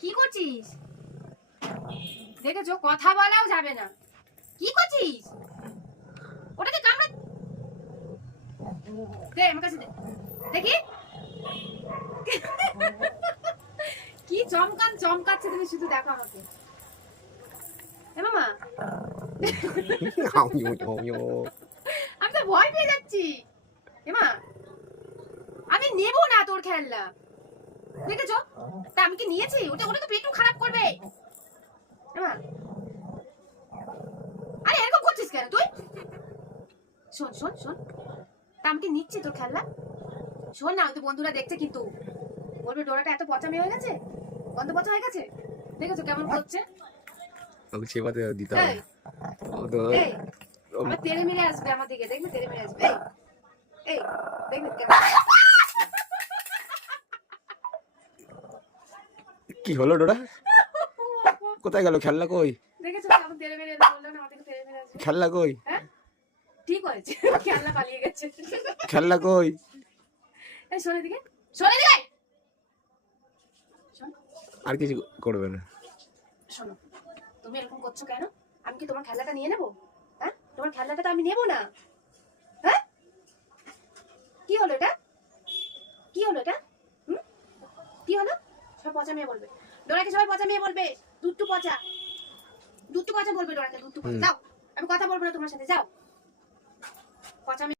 কি করছিস? দেখেছ কথা বলাও যাবে না। কি করছিস? ওটাকে কামড়া দে আমার কাছে দেখি। কি চমকান চমকাচ্ছে তুমি শুধু দেখো আমাকে। হে মামা। আমি তো ভয় পেয়ে যাচ্ছি। এমা আমি নেব না তোর খেলনা। দেখেছ তা আমি কি নিয়েছি? ওটা ওটা তো পেটু খারাপ করবে। আরে এরকম করছিস কেন তুই? শোন শোন শোন। তা আমি কি নিচ্ছি তোর খেলনা? শোন না তুই বন্ধুরা দেখছে কিন্তু। বলবে ডোরাটা এত পচা মেয়ে হয়ে গেছে? বন্ধ পচা হয়ে গেছে? দেখেছ কেমন করছে? ওকে সেবাতে দিতে হবে। তেরে মেরে আসবে আমার দিকে। দেখবে তেরে মেরে আসবে? এই। দেখবে কেমন? কি হলো ডোরা কোথায় গেল? খেলনা কই? খেলনা কই? হ্যাঁ? ঠিক হয়েছে খেলনা পালিয়ে গেছে। খেলনা কই? এই শোনে দিকে শোনে দিকে আর কিছু করবে না। শোনো তুমি এরকম করছ কেন? আমি কি তোমার খেলাটা নিয়ে নেব? হ্যাঁ? তোমার খেলাটা তো আমি নেব না হ্যাঁ কি হলো এটা কি হলো এটা হুম? কি হলো সবাই পচা মেয়ে বলবে। ডোরাকে সবাই পচা মেয়ে বলবে। দুট্টু পচা। দুট্টু পচা বলবে ডোরাকে দুট্টু পচা। যাও। আমি কথা বলব না তোমার সাথে যাও। পচা